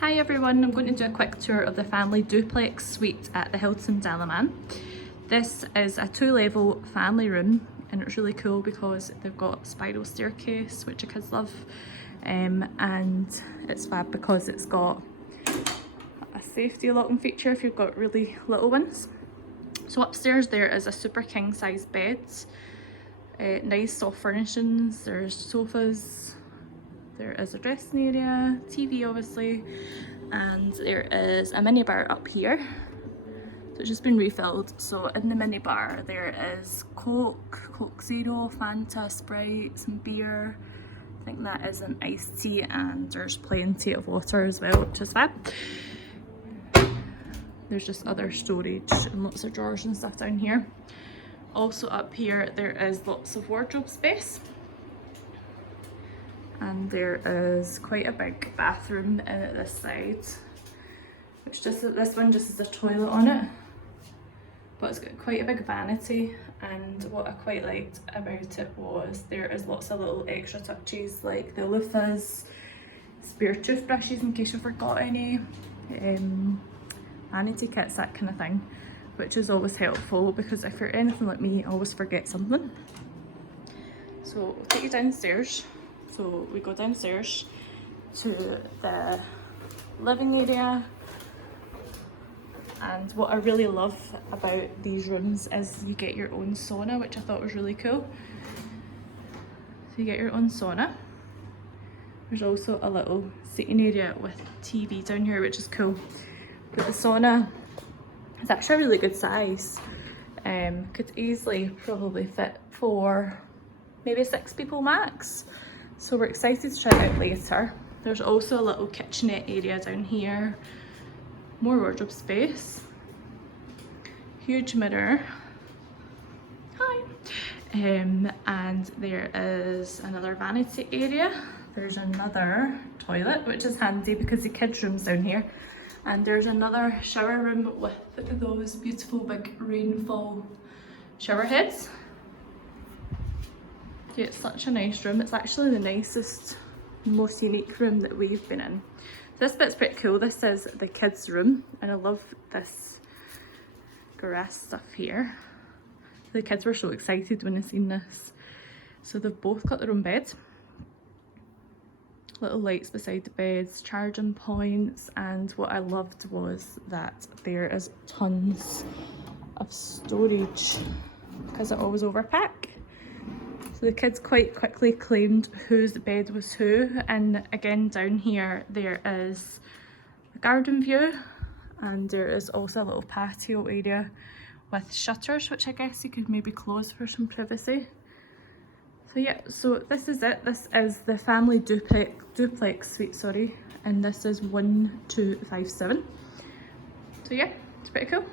Hi everyone, I'm going to do a quick tour of the family duplex suite at the Hilton Dalaman. This is a 2-level family room and it's really cool because they've got a spiral staircase which the kids love, and it's fab because it's got a safety locking feature if you've got really little ones. So upstairs there is a super king size bed, nice soft furnishings, there's sofas, there is a dressing area, TV obviously, and there is a mini bar up here. So it's just been refilled. So in the mini bar there is Coke, Coke Zero, Fanta, Sprite, some beer. I think that is an iced tea, and there's plenty of water as well, which is fab. There's just other storage and lots of drawers and stuff down here. Also up here there is lots of wardrobe space. And there is quite a big bathroom in at this side, which this one just has a toilet on it, but it's got quite a big vanity. And what I quite liked about it was there is lots of little extra touches like the loofahs, spare toothbrushes in case you forgot any, vanity kits, that kind of thing, which is always helpful because if you're anything like me, I always forget something. So we'll take you downstairs. So we go downstairs to the living area, and what I really love about these rooms is you get your own sauna, which I thought was really cool. So you get your own sauna. There's also a little sitting area with TV down here, which is cool. But the sauna is actually a really good size. Could easily probably fit for maybe 6 people max. So we're excited to try it out later. There's also a little kitchenette area down here, more wardrobe space, huge mirror, hi, and there is another vanity area. There's another toilet, which is handy because the kids' room's down here, and there's another shower room with those beautiful big rainfall shower heads. Yeah, it's such a nice room. It's actually the nicest, most unique room that we've been in. This bit's pretty cool. This is the kids' room, and I love this grass stuff here. The kids were so excited when they seen this. So they've both got their own bed. Little lights beside the beds, charging points, and what I loved was that there is tons of storage because I always overpack. So the kids quite quickly claimed whose bed was who, and again down here there is a garden view, and there is also a little patio area with shutters, which I guess you could maybe close for some privacy. So yeah, so this is it. This is the family duplex suite, sorry, and this is 1257. So yeah, it's pretty cool.